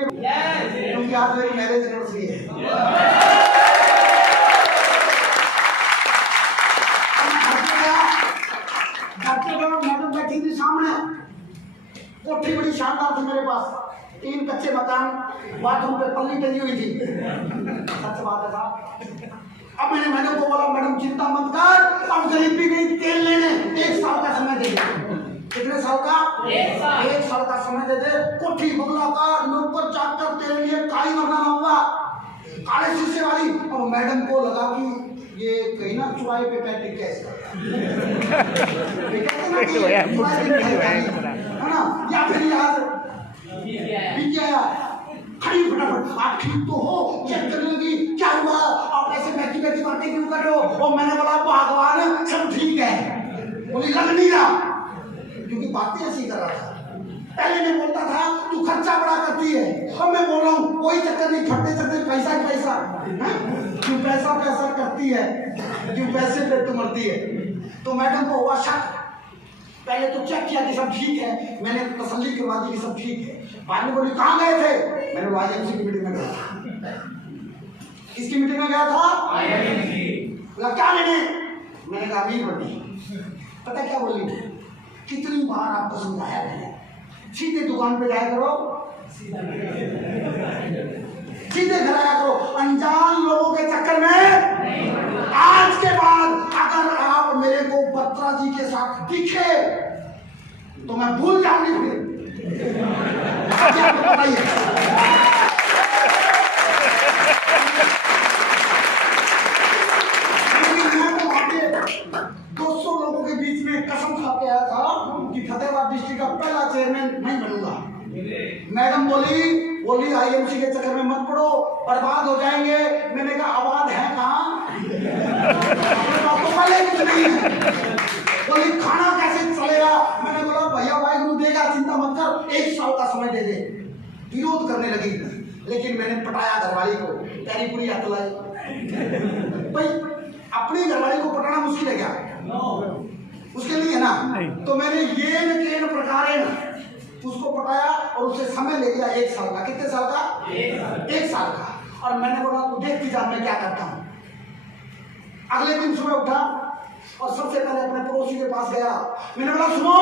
क्योंकि आज मेरी मैरिज एनिवर्सरी है। मैडम बैठी थी सामने, कोठी बड़ी शानदार थी मेरे पास, 3 कच्चे मकान, बाथरूम पे पल्ली टंगी हुई थी। सच बात है साहब। अब मैंने को बोला मैडम चिंता मत कर, अब गरीबी गई तेल लेने, 1 साल का समय दे दे। कितने साल का? 1 साल का समय दे दे। कोठी बंगला का नौकर चाकर तेरे लिए काली मरना होगा, काले शीशे वाली। अब मैडम को लगा कि ये कहीं ना चुराए पे पैंटी कैसे है ना, या फिर यार खड़ी फटाफट, आप ठीक तो हो, चेक कर लगी क्या हुआ, आप ऐसे बैठी बैठी बातें क्यों कर रहे हो? और मैंने बोला भगवान सब ठीक है। बोली लग नहीं रहा, क्योंकि बातें ऐसी कर रहा था। पहले मैं बोलता था तू खर्चा बड़ा करती है, अब मैं बोल रहा हूँ कोई चक्कर नहीं, फटते चलते पैसा ही पैसा, क्यों पैसा पैसा करती है, क्यों पैसे पे तो मरती है। तो मैडम को हुआ शक, पहले तो चेक किया कि सब ठीक है, मैंने तसल्ली करवा दी कि सब ठीक है। बाद में बोली कहाँ गए थे? मैंने IMC की मीटिंग में गया था। किसकी मीटिंग में गया था? IMC। क्या लेने? मैंने कहा अमीर बननी। पता क्या बोली? कितनी बार आपको समझाया मैंने, सीधे दुकान पे जाया करो, सीधे घर आया करो, अनजान लोगों के चक्कर में। आज के बाद अगर आप मेरे को बत्रा जी के साथ दिखे तो मैं भूल जाऊंगी। फिर आपको बताइए, मैं 200 लोगों के बीच में कसम खा के आया था कि फतेहाबाद डिस्ट्रिक्ट का पहला चेयरमैन नहीं बनूंगा। मैडम बोली IMC के चक्कर में मत पड़ो, बर्बाद हो जाएंगे। मैंने कहा आवाज है कहाँ? तो पहले कुछ नहीं है। बोली खाना कैसे चलेगा? मैंने बोला भैया वाहिगुरु देगा, चिंता मत कर, 1 साल का समय दे दे। विरोध करने लगी, लेकिन मैंने पटाया घरवाली को, तेरी पूरी हथ लाई। भाई अपनी घरवाली को पटाना मुश्किल है क्या? मुश्किल नहीं है ना। तो मैंने ये प्रकार उसको पटाया और उससे समय ले लिया 1 साल का। कितने साल का? 1 साल का। और मैंने बोला तू देखती जा मैं क्या करता हूँ। अगले दिन सुबह उठा और सबसे पहले अपने पड़ोसी के पास गया। मैंने बोला सुनो,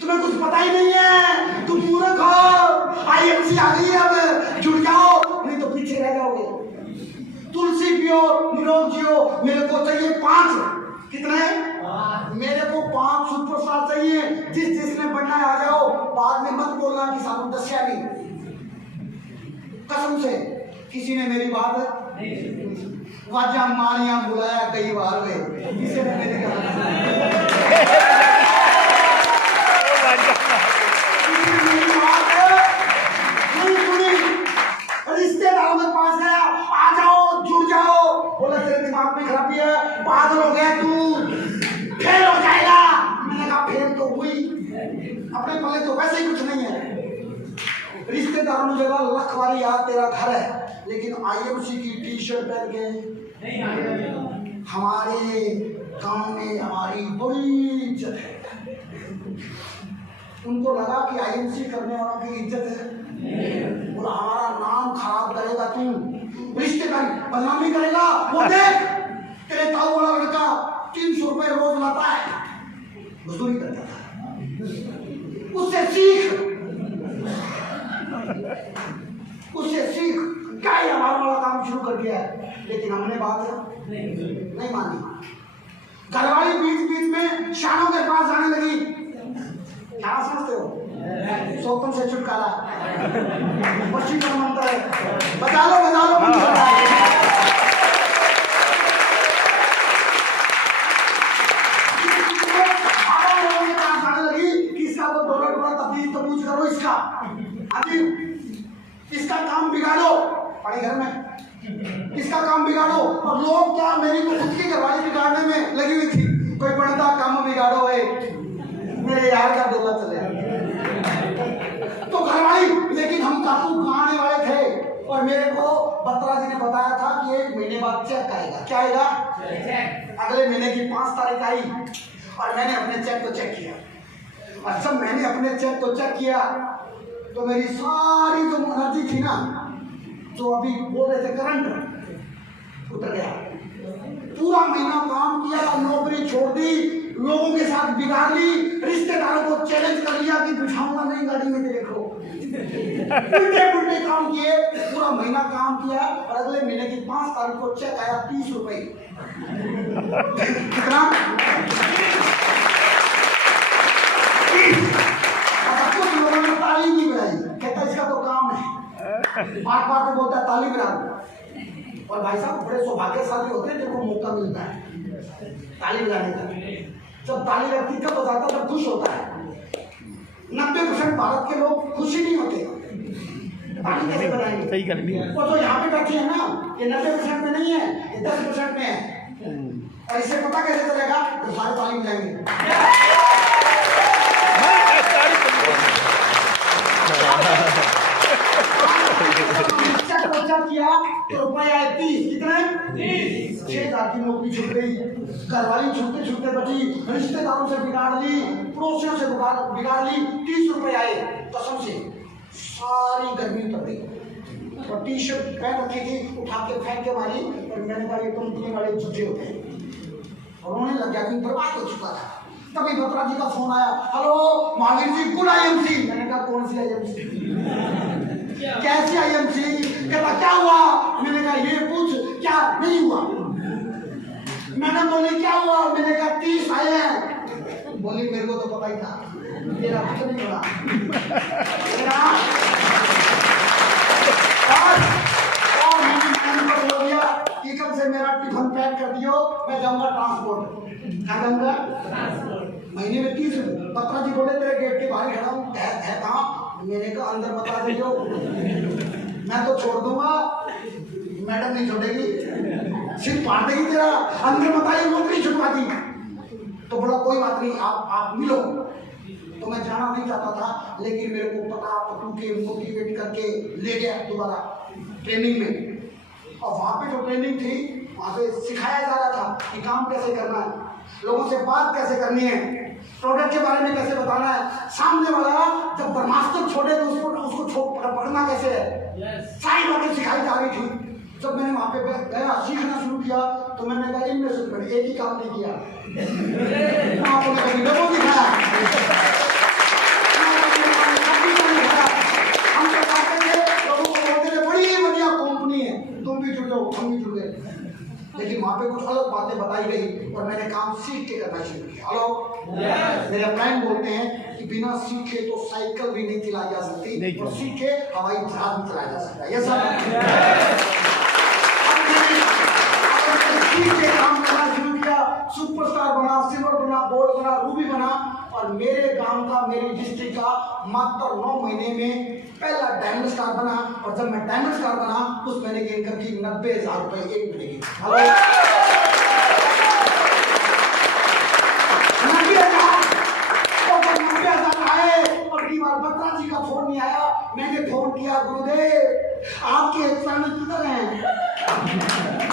तुम्हें कुछ पता ही नहीं है, तुम मूर्ख हो, IMC आ गई है, अब जुड़ जाओ नहीं तो पीछे रह जाओगे। तुलसी पियो, निरोग जियो। मेरे को चाहिए 5। कितने? मेरे को 5 सुपरस्टार चाहिए। जिसने बनना है आ जाओ, बाद में मत बोलना कि सानू दस्या नहीं। कसम से किसी ने मेरी बात वाजा मारिया बुलाया कई बार वे, किसी ने मेरी रिश्तेदारों के पास गया, आ जाओ जुड़ जाओ। बोला तेरे दिमाग में खराबी है, पागल हो गया तू, फेल हो जाएगा। मैंने कहा फेल तो हुई, अपने पल्ले तो वैसे ही कुछ नहीं है। रिश्तेदारों ने जगह लखवारी यार तेरा घर है, लेकिन IMC की टी-शर्ट पहन के हमारे गांव में हमारी बड़ी इज्जत है। उनको लगा कि IMC करने वालों की इज्जत है, बोला हमारा नाम खराब करेगा तू, रिश्तेदारी बदनामी करेगा। वो देख तेरे ताऊ वाला लड़का 300 रुपए रोज लाता है, मजदूरी करता था, उससे सीख क्या है हमारा वाला काम शुरू कर दिया है। लेकिन हमने बात नहीं मानी। घरवाली बीच बीच में शानों के पास जाने लगी। क्या समझते हो? सोतम से छुटकारा, मस्जिद का मंत्र है, बजा लो इसका काम बिगाड़ो, पढ़े घर में इसका काम बिगाड़ो। और लोग क्या, मेरी तो खुद की घरवाली बिगाड़ने में लगी हुई थी। कोई पढ़ता काम बिगाड़ो है, मेरे यार का डोला चले। तो घरवाली, लेकिन हम काफू कहाने वाले थे और मेरे को बत्रा जी ने बताया था कि 1 महीने बाद चेक आएगा। क्या आएगा? अगले महीने की 5 तारीख आई और मैंने अपने चेक को चेक किया। और जब मैंने अपने चेक को चेक किया तो मेरी सारी जो थी ना, जो अभी बोल रहे थे करंट उतर गया। पूरा महीना काम किया, नौकरी छोड़ दी, लोगों के साथ बिगाड़ ली, रिश्तेदारों को चैलेंज कर लिया कि बिठाऊंगा नहीं गाड़ी में तेरे को। उल्टे पुल्टे काम किए, पूरा महीना काम किया और अगले महीने की 5 तारीख को चेक आया 30 रुपए। कितना? कुछ लोगों ने ताली नहीं बजाई, कहता इसका तो काम है, बात बात में बोलता है ताली बजा दो। और भाई साहब बड़े सौभाग्यशाली होते हैं जिनको मौका मिलता है ताली बजाने का। जब ताली लगती कब बजाता है? जब खुश होता है। 90% भारत के लोग खुशी नहीं होते, ताली कैसे बजाएंगे? सही कर लिया। वो तो यहाँ पे बैठे हैं ना, ये 90% में नहीं है, ये 10% में है। और इसे पता कैसे चलेगा? तो सारे ताली बजाएंगे। किया तो रुपए आए 30। कितने? 6,000 की नौकरी छूट गई, घरवाली छूटते छूटते बची, रिश्तेदारों से बिगाड़ ली, पड़ोसियों से बिगाड़ ली, 30 रुपए आए। कसम से सारी गर्मी उतर गई। और टी शर्ट पहन रखी थी, उठा के फेंक के मारी, और मैंने कहा ये कंपनी वाले झूठे होते हैं। और उन्होंने लग गया कि बर्बाद हो चुका था। तभी बत्रा जी का फोन आया, hello Mahavir ji, good IMC। मैंने कहा कौन सी IMC? कैसी IMC? कहता क्या हुआ? मैंने कहा ये पूछ, क्या नहीं हुआ? मैंने बोली क्या हुआ? मैंने कहा 30 आए हैं। बोली मेरे को तो पता ही था, तेरा कुछ नहीं हुआ। और मैंने बोल दिया कि कल से मेरा टिफिन पैक कर दियो, मैं जाऊंगा ट्रांसपोर्ट। क्या जाऊंगा? महीने में 30 रुपये। बत्रा जी बोले तेरे गेट के बाहर खड़ा हूँ, है कहाँ? मैंने कहा अंदर बता दीजिए, मैं तो छोड़ दूंगा, मैडम नहीं छोड़ेगी, सिर्फ मार देगी तेरा। अंदर बताइए, नौकरी छुटवा दी। तो बोला कोई बात नहीं, आप मिलो। तो मैं जाना नहीं चाहता था, लेकिन मेरे को पता पटू के मोटिवेट करके ले गया दोबारा ट्रेनिंग में। और वहाँ पे जो ट्रेनिंग थी, वहाँ पे सिखाया जा रहा था कि काम कैसे करना है, लोगों से बात कैसे करनी है, प्रोडक्ट के बारे में कैसे बताना है, सामने वाला जब ब्रह्मास्त्र छोड़े तो उसको पकड़ना कैसे है, सारी बातें सिखाई जा रही थी। जब मैंने वहाँ पे गया सीखना शुरू किया तो मैंने कहा इनमें से मैंने एक ही काम नहीं किया, लोगों दिखाया। हम तो चाहते थे लोगों को बोलते थे बड़ी बढ़िया कंपनी है, तुम भी जुड़ जाओ, हम भी जुड़ गए। लेकिन वहाँ पे कुछ अलग बातें बताई गई और मैंने काम सीख के करना शुरू किया। हेलो, मेरे अपलाइन बोलते हैं कि बिना सीखे तो साइकिल भी नहीं चलाई जा सकती, और सीखे हवाई जहाज भी चलाया जा सकता है। ये सब सीख के काम करना शुरू किया, सुपरस्टार बना, सिल्वर बना, गोल्ड बना, रूबी बना। और मेरे गांव का, मेरी डिस्ट्रिक्ट का मात्र 9 महीने में पहला डायमंड स्टार बना। और जब मैं डायमंड स्टार बना उस महीने की इनकम थी 90,000 रुपए एक महीने की। 90,000 आए। अगली बार बत्रा जी का फोन नहीं आया, मैंने फोन किया, गुरुदेव आपके चरण किधर हैं?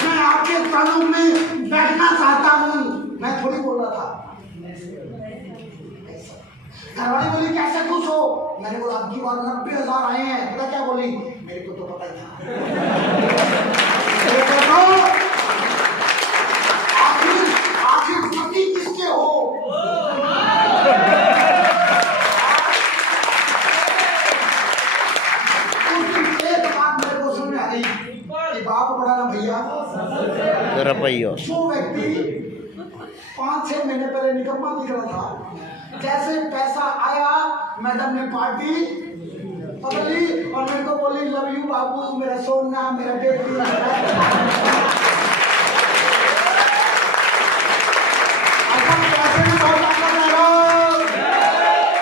मैं आपके चरणों में बैठना चाहता हूँ। मैं थोड़ी बोल रहा था। घरवाली बोली कैसे खुश हो? मैंने बोला आपकी बार 90,000 आए हैं। पता क्या बोली? मेरे को तो पता ही था। आखिर पति किसके हो? उस दिन एक बात मेरे को सुनने आई कि बाप बड़ा ना भैया। जो व्यक्ति 5-6 महीने पहले निकम्मा दिख रहा था, जैसे पैसा आया मैडम ने पार्टी पकड़ी और मेरे को बोली लव यू बाबू, मेरा सोना, मेरा बेटी।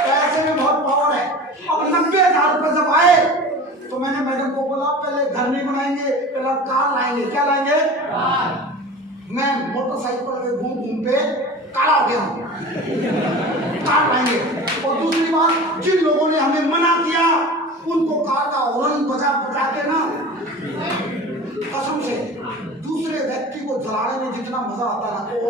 पैसे में बहुत पावर है। अब 90,000 रुपए जब आए तो मैंने मैडम को बोला पहले घर नहीं बनाएंगे, पहले कार लाएंगे। क्या लाएंगे? मैं मोटरसाइकिल पे घूम पे काला हो गया हूँ, कार लाएंगे। और दूसरी बात, जिन लोगों ने हमें मना किया उनको कार का हॉर्न बजा के ना, कसम से दूसरे व्यक्ति को जलाने में जितना मजा आता ना, ओ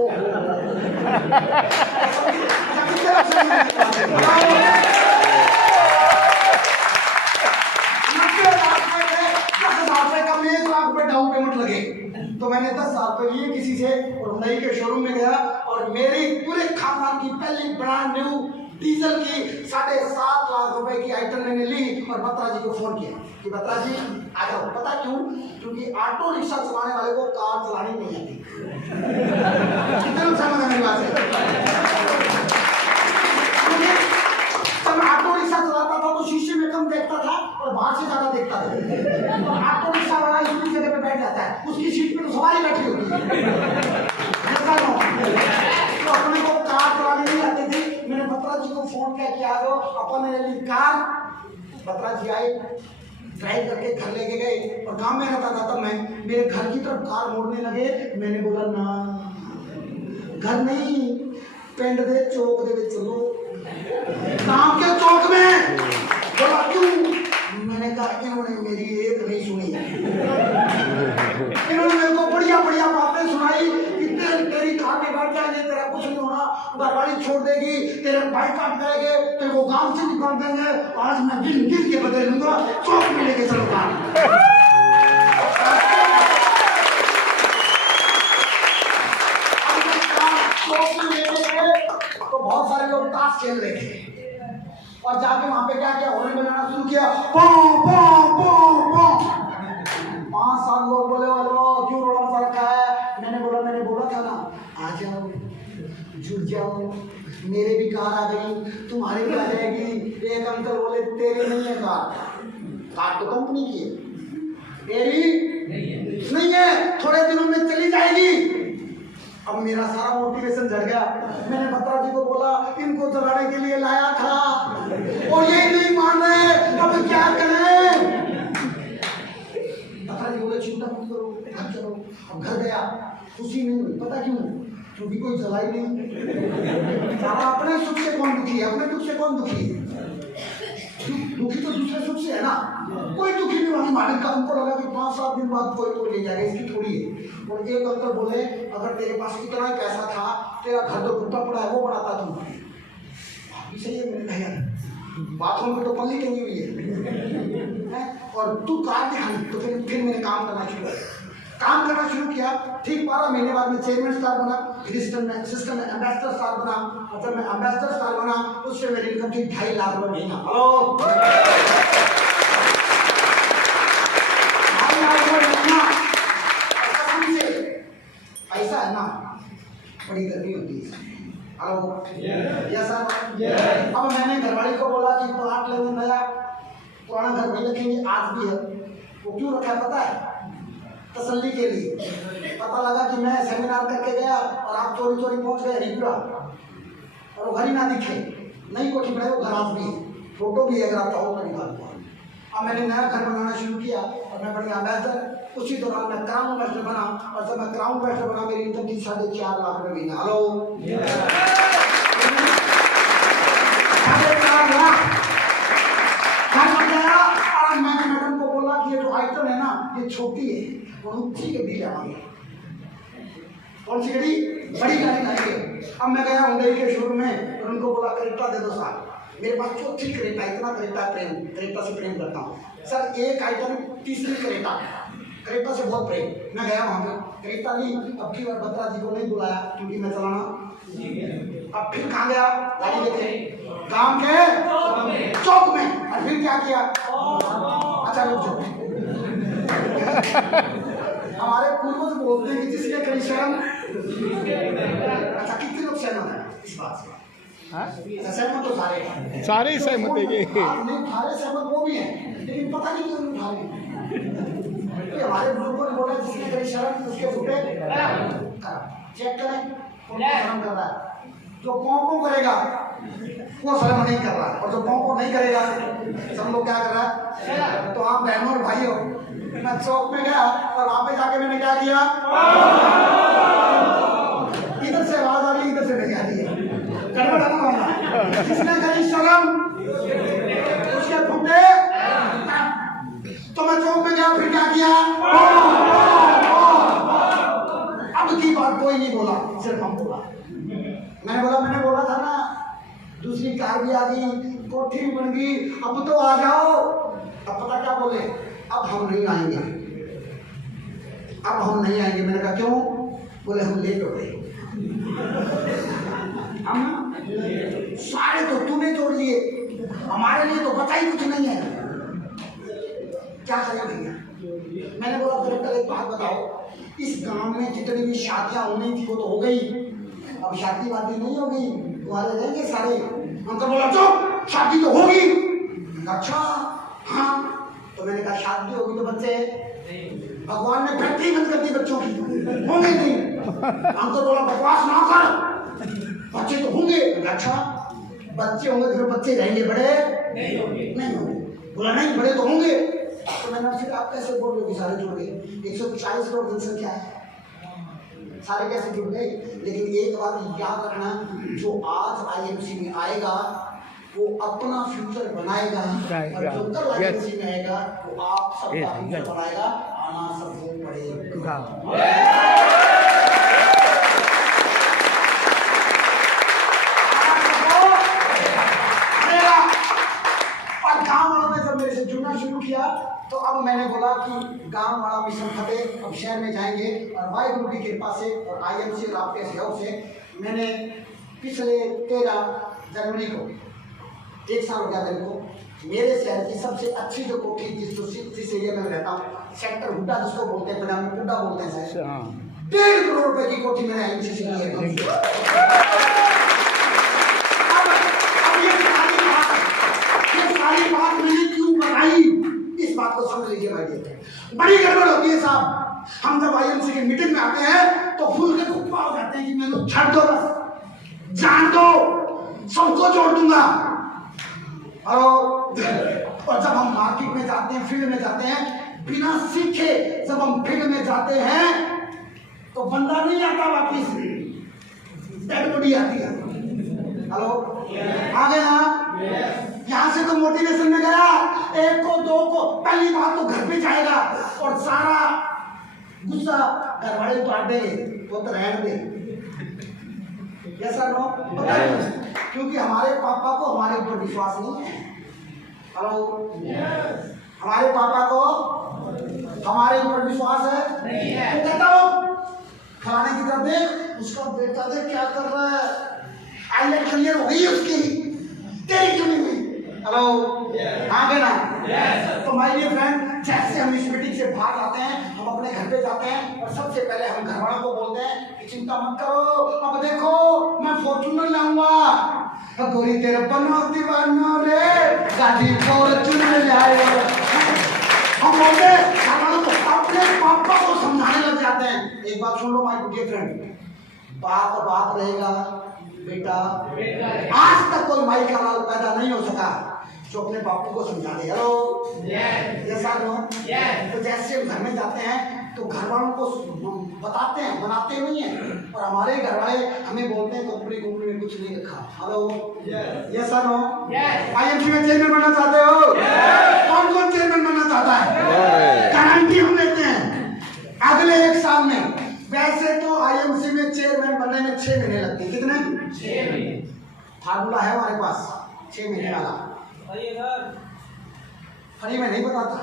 लगे। तो मैंने 10 साल पे लिए किसी से और हुंडई के शोरूम में गया और मेरी पूरे खानदान की पहली ब्रांड न्यू डीजल की 7.5 लाख रुपए की आइटम मैंने ली और बत्रा जी को फोन किया कि बत्रा जी आ जाओ। पता क्यों? क्योंकि ऑटो रिक्शा चलाने वाले को कार चलानी नहीं आती। कितना नुकसान होगा मेरी बात से? जब ऑटो रिक्शा चलाता था तो शीशे में कम देखता था और बाहर से ज्यादा देखता था। तो ऑटो रिक्शा वाला इसी जगह पे बैठ जाता है, उसकी सीट पे तो सवारी बैठी होती है। तो अपने को कार चलानी नहीं आती थी। मैंने बत्रा जी को फोन किया कि आ जाओ, अपन ने ली कार। बत्रा जी आए, ड्राइव करके घर लेके गए और काम में रहता था तब मैं मेरे घर की तरफ कार मोड़ने लगे। मैंने बोला ना, घर नहीं, पिंड दे चौक दे चलो, गांव के चौक में। बोला क्यों? मैंने कहा इन्होंने मेरी एक नहीं सुनी, इन्होंने मेरे को बढ़िया बढ़िया बातें सुनाई कि तेरी कार में बैठ जाएंगे, तेरा कुछ नहीं होना, घरवाली छोड़ देगी, तेरे भाई काट करेंगे, तेरे को गांव से निकाल देंगे। आज मैं गिन गिन के बदलूंगा, चौक में लेके चलो कार। तो बहुत सारे लोग ताश खेल रहे थे और जाके वहां पे क्या किया, होली बनाना शुरू किया। 5 साल लोग बोले वालो क्यों रोड़ा मचा रखा है? मैंने बोला था ना, आ जाओ, जुड़ जाओ, मेरे भी कार आ गई, तुम्हारी भी आ जाएगी। एक अंकल बोले तेरी नहीं है कार, कार तो कंपनी की है, तेरी नहीं है, थोड़े दिनों में चली जाएगी। अब मेरा सारा मोटिवेशन झड़ गया। मैंने बत्रा जी को बोला इनको जलाने के लिए लाया था और ये नहीं मान रहे, अब क्या करें? बत्रा जी बोले चिंता मत करो, घर चलो। अब घर गया, खुशी नहीं हुई। पता क्यों? क्योंकि कोई जलाई नहीं। सारा अपने सुख से कौन दुखी है? अपने दुख से कौन दुखी है? दुखी तो दूसरे सुख से है ना। कोई दुखी नहीं हुआ। मालिक का उनको लगा कि 5-7 दिन बाद कोई तो ले जाएगा, इसकी थोड़ी है। और एक अंकल बोले अगर तेरे पास इतना ही पैसा था, तेरा घर तो टूटा पड़ा है, वो बनाता तुम। सही है, मैंने कहा बाथरूम में तो पल्ली टंगी हुई है और तू कार दिखाई। तो फिर मैंने काम करना शुरू किया। ठीक 12 महीने बाद में चेयरमैन स्टार बना, फिर सिस्टम में एम्बेसडर स्टार बना। और जब मैं एम्बेसडर स्टार बना उससे मेरी इनकम थी 2.5 लाख रुपए महीना। हेलो, 2.5 लाख रुपए महीना पैसा है ना, बड़ी गर्मी होती है। Hello, yes sir. अब मैंने घरवाली को बोला कि प्लाट लेने नया, पुराना घर वही रखेंगे, आज भी है। वो क्यों रखा है पता है? तसल्ली के लिए। पता लगा कि मैं सेमिनार करके गया और आप चोरी चोरी पहुंच गए हरिपुरा और वो घर ही ना दिखे। नहीं कोठी बड़े, वो घर आज भी है, फोटो भी है, अगर आप चाहो तो निकाल दो। अब मैंने नया घर बनाना शुरू किया और मैं बढ़िया एम्बेसडर। उसी दौरान मैं क्राउन एम्बेसडर बना और जब मैं क्राउन एम्बेसडर बना मेरी इनकम थी 4.5 लाख रुपए महीना। हेलो, 4.5 लाख। और मैंने मैडम को बोला कि ये जो आइटम है ना ये छोटी है, ऊंची गड्डी लाएंगे। कौन सी गड्डी? बड़ी गाड़ी लाएंगे। अब मैं गया हुंडई के शोरूम में और उनको बोला क्रेटा दे दो साहब। मेरे पास चौथी क्रेटा, इतना क्रेटा से प्रेम करता हूँ सर। एक आइटम तीसरी क्रेटा से बहुत प्रेम। मैं गया वहाँ पे, क्रेटा ली। अब की बार बत्रा जी को नहीं बुलाया क्योंकि मैं चलाना। अब फिर कहाँ गया गाड़ी लेके? काम के चौक में। और फिर क्या किया? अच्छा रुक जाओ, हमारे पूर्वज बोलते हैं कि जिसने करी शर्म। अच्छा, कितने लोग सहमत हैं इस बात से? सहमत तो सारे ही सहमत है। नहीं, सारे सहमत वो भी हैं, लेकिन पता नहीं क्यों उठा रहे। हमारे बुजुर्गों ने बोला जिसने करी शर्म उसके झूठे चेक करें कौन शर्म कर रहा है। जो पौं करेगा वो शर्म नहीं कर रहा, और जो पौं नहीं करेगा सब लोग क्या कर रहा है। तो आप बहनों और भाइयों, मैं चौक में गया और वहां पे जाके मैंने क्या किया, इधर से आवाज आ रही, इधर से नहीं आ रही है, गड़बड़ है ना। जिसने करी शर्म उसके फुटे। तो मैं चौक में गया, फिर क्या किया, अब की बात कोई नहीं बोला, सिर्फ हम बोला। मैंने बोला था ना दूसरी कार भी आ गई, कोठी भी बन गई, अब तो आ जाओ। अब पता क्या बोले, अब हम नहीं आएंगे। अब हम नहीं आएंगे। मैंने कहा क्यों? बोले हम लेट हो गए। हम सारे तो तूने तोड़ लिए, हमारे लिए तो बचा ही कुछ नहीं है, क्या करें भैया? मैंने बोला फिर कल एक बात बताओ, इस गांव में जितनी भी शादियां होनी थी वो तो हो गई, अब शादी वादी नहीं होगी, तुम्हारे रहेंगे सारे। अंकल बोला चुप, शादी तो होगी। अच्छा हाँ, तो मैंने कहा शादी होगी तो बच्चे, भगवान ने फैक्ट्री बंद कर दी बच्चों की, होंगे नहीं। अंकल बोला बकवास ना कर, बच्चे तो होंगे। अच्छा बच्चे होंगे तो बच्चे रहेंगे, बड़े नहीं होंगे। बोला नहीं बड़े तो होंगे। तो मैंने फिर आप कैसे बोल रहे हो कि सारे जुड़ गए? 140 करोड़ जनसंख्या है, सारे कैसे जुड़ गए? लेकिन एक बात याद रखना, जो आज आईएमसी में आएगा वो अपना फ्यूचर बनाएगा, और जो कल आईएमसी में आएगा वो आप सबका फ्यूचर बनाएगा। आना सबको पड़ेगा। और गांव वालों ने जब मेरे से जुड़ना शुरू किया तो अब मैंने बोला कि गांव वाला मिशन फतेह अब शहर में जाएंगे, और वाहिगुरु की कृपा से और आईएमसी और आपके सहयोग से मैंने पिछले 13 जनवरी को 1 साल हो गया मेरे को, मेरे शहर की सबसे अच्छी जो कोठी जिस एरिया में रहता हूँ, सेक्टर हुड्डा जिसको बोलते हैं, पंजाबी में हुड्डा बोलते हैं सर, 1.5 करोड़ रुपए की कोठी मैंने आईएमसी से ली है। सारी बात मैंने क्यों बताई, इस बात को समझ लीजिए भाई। बड़ी गड़बड़ होती है साहब, हम जब आईएमसी की मीटिंग में आते हैं तो फूल के फुप्पा हो जाते हैं कि मैंने छड़ दो, बस जान दो, सबको जोड़ दूंगा। और जब हम मार्केट में जाते हैं, फील्ड में जाते हैं, बिना सीखे जब हम फील्ड में जाते हैं तो बंदा नहीं आता वापिस, डेड बॉडी आती है। हेलो आ गए ना? यहाँ से तो मोटिवेशन में गया, 1 को 2 को, पहली बात तो घर पे जाएगा और सारा गुस्सा घर वाले उतार देंगे, वो तो रहने दे। कैसा नो? क्योंकि हमारे पापा को हमारे ऊपर विश्वास नहीं है। हेलो हमारे पापा को हमारे ऊपर विश्वास है नहीं है। तो कहता हूँ खाने की तरफ देख, उसका बेटा देख क्या कर रहा है, आईलेट क्लियर हो गई उसकी, तेरी क्यों नहीं हुई? हेलो आ गए ना? तो माय डियर फ्रेंड, जैसे हम इस मीटिंग से बाहर आते हैं, हम अपने घर पे जाते हैं और सबसे पहले हम घर वालों को बोलते हैं कि चिंता मत करो, अब देखो मैं फॉर्च्यूनर लाऊंगा। गोरी तेरे बनो दीवानो रे, गाड़ी फॉर्च्यूनर लाए। हम बोलते घर वालों को, अपने पापा को समझाने लग जाते हैं। एक बात सुन लो माय डियर फ्रेंड, बाप बाप रहेगा, बेटा आज तक कोई माई का लाल पैदा नहीं हो सका जो अपने बापू को समझा दे। हेलो जैसा नो, तो जैसे हम घर में जाते हैं तो घर वालों को बताते हैं, बनाते नहीं है, और हमारे घर वाले हमें बोलते हैं कंपनी में कुछ नहीं रखा। हेलो जैसा नो, आईएमसी में चेयरमैन बनना चाहते हो? कौन कौन चेयरमैन बनना चाहता है? गारंटी हम देते हैं अगले 1 साल में। वैसे तो आईएमसी में चेयरमैन बनने में 6 महीने लगते हैं। कितने? 6 महीने। फार्मूला है हमारे पास 6 महीने वाला, फ्री में नहीं बताता।